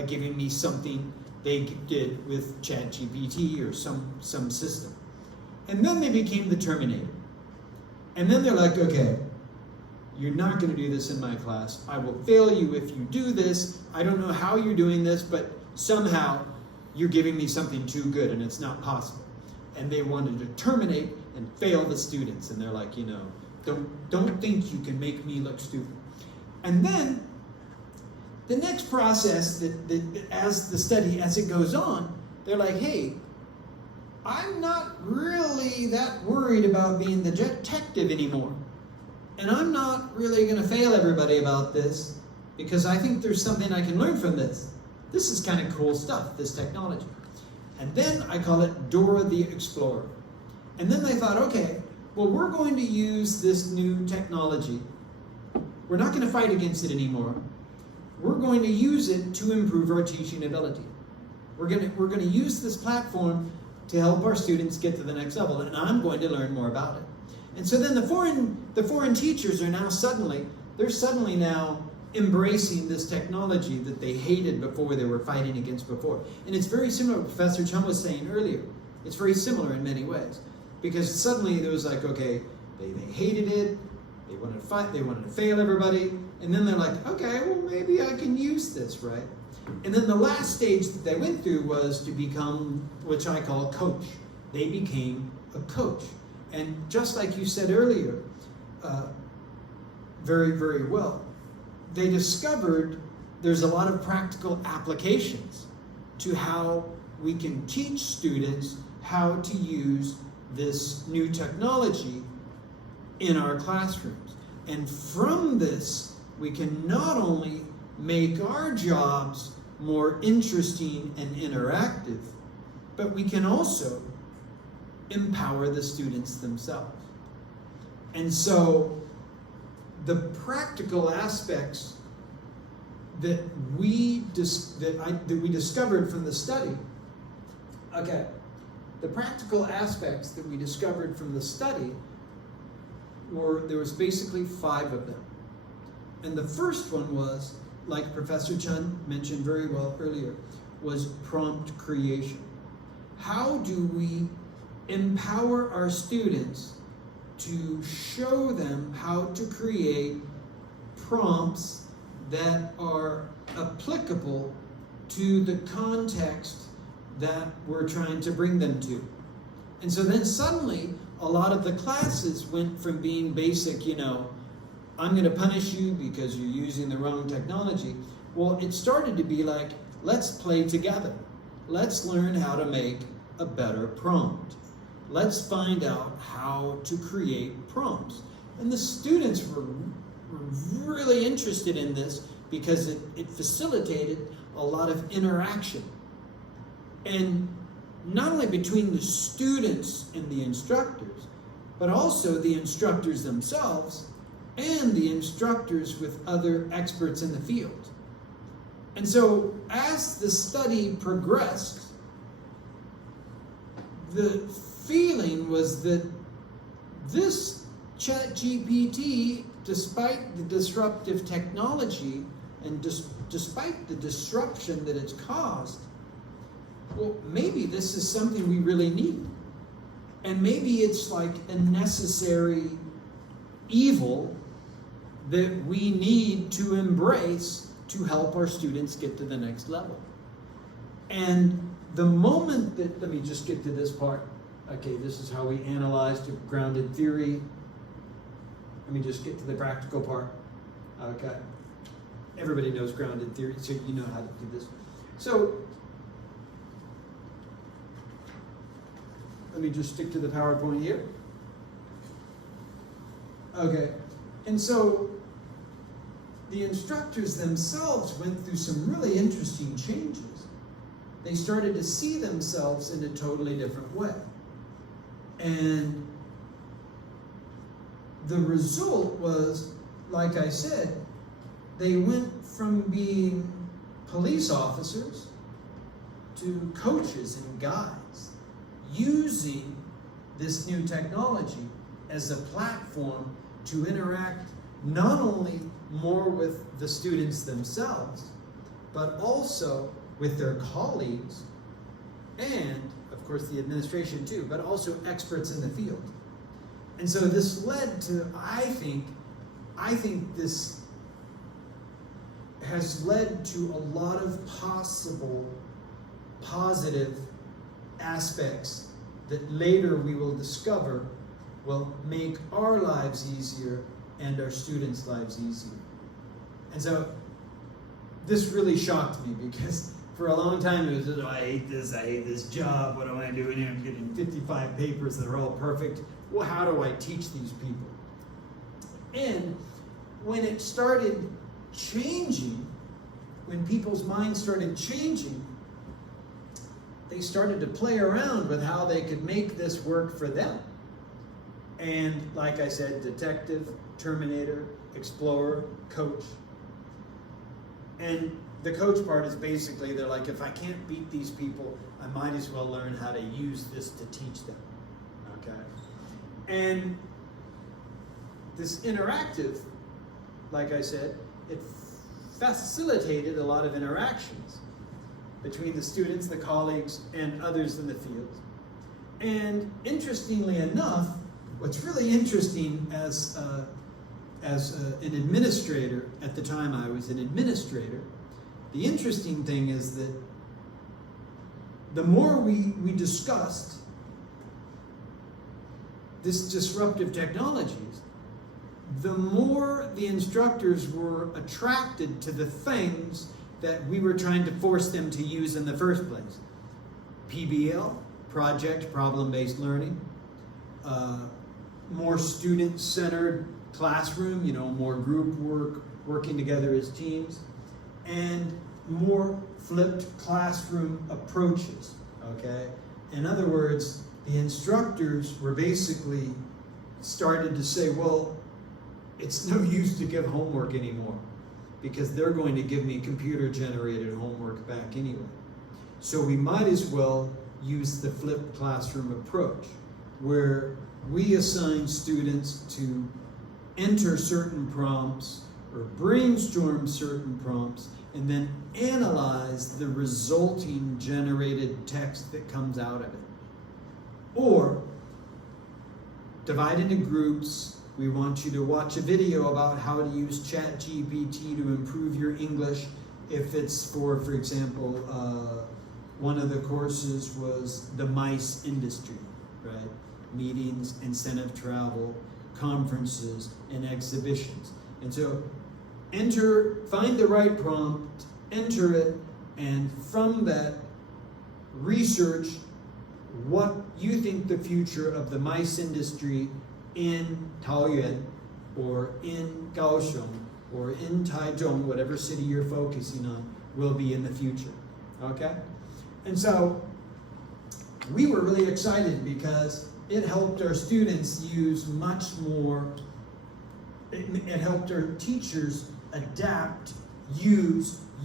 by giving me something they did with ChatGPT or some system. And then they became the Terminator. And then they're like, okay, you're not going to do this in my class. I will fail you if you do this. I don't know how you're doing this, but somehow you're giving me something too good and it's not possible. And they wanted to terminate and fail the students. And they're like, don't think you can make me look stupid. And then the next process that as it goes on, they're like, hey, I'm not really that worried about being the detective anymore. And I'm not really going to fail everybody about this because I think there's something I can learn from this. This is kind of cool stuff, this technology. And then I call it Dora the Explorer. And then they thought, okay, well, we're going to use this new technology. We're not going to fight against it anymore. We're going to use it to improve our teaching ability. We're going to use this platform to help our students get to the next level, and I'm going to learn more about it. And so then the foreign teachers are suddenly now embracing this technology that they hated before, they were fighting against before. And it's very similar to what Professor Chum was saying earlier. It's very similar in many ways. Because suddenly there was like, okay, they hated it, they wanted to fight, they wanted to fail everybody, and then they're like, okay, well maybe I can use this, right? And then the last stage that they went through was to become, which I call coach. They became a coach. And just like you said earlier, very, very well, they discovered there's a lot of practical applications to how we can teach students how to use this new technology in our classrooms. And from this, we can not only make our jobs more interesting and interactive, but we can also empower the students themselves. And so the practical aspects that we discovered from the study, okay, the practical aspects that we discovered from the study there was basically 5 of them. And the first one was, like Professor Chun mentioned very well earlier, was prompt creation. How do we empower our students to show them how to create prompts that are applicable to the context that we're trying to bring them to? And so then suddenly a lot of the classes went from being basic, I'm going to punish you because you're using the wrong technology. Well, it started to be like, let's play together. Let's learn how to make a better prompt. Let's find out how to create prompts. And the students were really interested in this because it facilitated a lot of interaction. And not only between the students and the instructors, but also the instructors themselves and the instructors with other experts in the field. And so as the study progressed, the feeling was that this ChatGPT, despite the disruptive technology and despite the disruption that it's caused, well, maybe this is something we really need. And maybe it's like a necessary evil that we need to embrace to help our students get to the next level. And the moment that, let me just get to this part. Okay, this is how we analyzed grounded theory. Let me just get to the practical part. Okay. Everybody knows grounded theory, so you know how to do this. So, let me just stick to the PowerPoint here. Okay, and so the instructors themselves went through some really interesting changes. They started to see themselves in a totally different way. And the result was, like I said, they went from being police officers to coaches and guides, using this new technology as a platform to interact not only more with the students themselves, but also with their colleagues and, of course, the administration too, but also experts in the field. And so this led to, I think this has led to a lot of possible positive aspects that later we will discover will make our lives easier and our students' lives easier. And so this really shocked me because for a long time it was just, oh, I hate this job, what am I doing here? I'm getting 55 papers that are all perfect. Well, how do I teach these people? And when it started changing, when people's minds started changing, they started to play around with how they could make this work for them. And like I said, detective, terminator, explorer, coach. And the coach part is basically, they're like, if I can't beat these people, I might as well learn how to use this to teach them, okay? And this interactive, like I said, it facilitated a lot of interactions between the students, the colleagues, and others in the field. And interestingly enough, what's really interesting as an administrator, at the time I was an administrator, the interesting thing is that the more we discussed this disruptive technologies, the more the instructors were attracted to the things that we were trying to force them to use in the first place. PBL, project, problem-based learning, more student-centered classroom, more group work, working together as teams, and more flipped classroom approaches, okay? In other words, the instructors were basically started to say, well, it's no use to give homework anymore because they're going to give me computer-generated homework back anyway. So we might as well use the flipped classroom approach where we assign students to enter certain prompts or brainstorm certain prompts and then analyze the resulting generated text that comes out of it. Or divide into groups. We want you to watch a video about how to use ChatGPT to improve your English. If it's for example, one of the courses was the MICE industry, right? Meetings, incentive travel, conferences, and exhibitions. And so find the right prompt, enter it, and from that, research what you think the future of the MICE industry in Taoyuan or in Kaohsiung or in Taichung, whatever city you're focusing on, will be in the future, okay? And so we were really excited because it helped our students use much more, it helped our teachers adapt,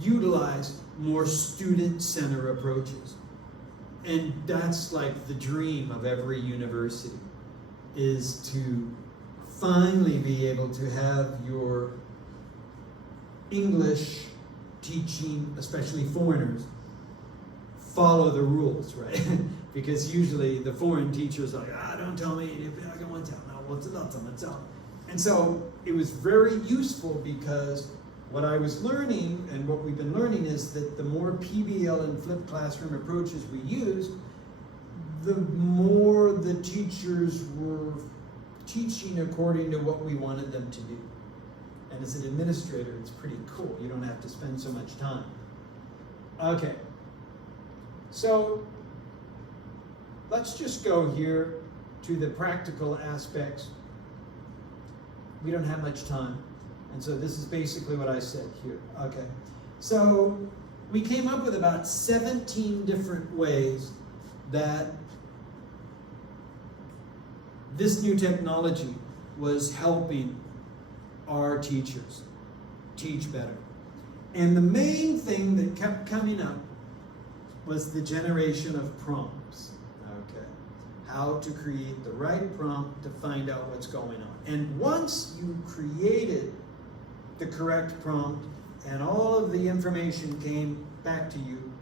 utilize more student-centered approaches. And that's like the dream of every university, is to finally be able to have your English teaching, especially foreigners, follow the rules, right? Because usually the foreign teachers are like, don't tell me, I don't want to tell, no, what's it? And so it was very useful because what I was learning and what we've been learning is that the more PBL and flipped classroom approaches we use, the more the teachers were teaching according to what we wanted them to do. And as an administrator, it's pretty cool. You don't have to spend so much time. Okay. So let's just go here to the practical aspects. We don't have much time. And so this is basically what I said here. Okay. So we came up with about 17 different ways that this new technology was helping our teachers teach better. And the main thing that kept coming up was the generation of prompts. Okay. How to create the right prompt to find out what's going on. And once you created the correct prompt, and all of the information came back to you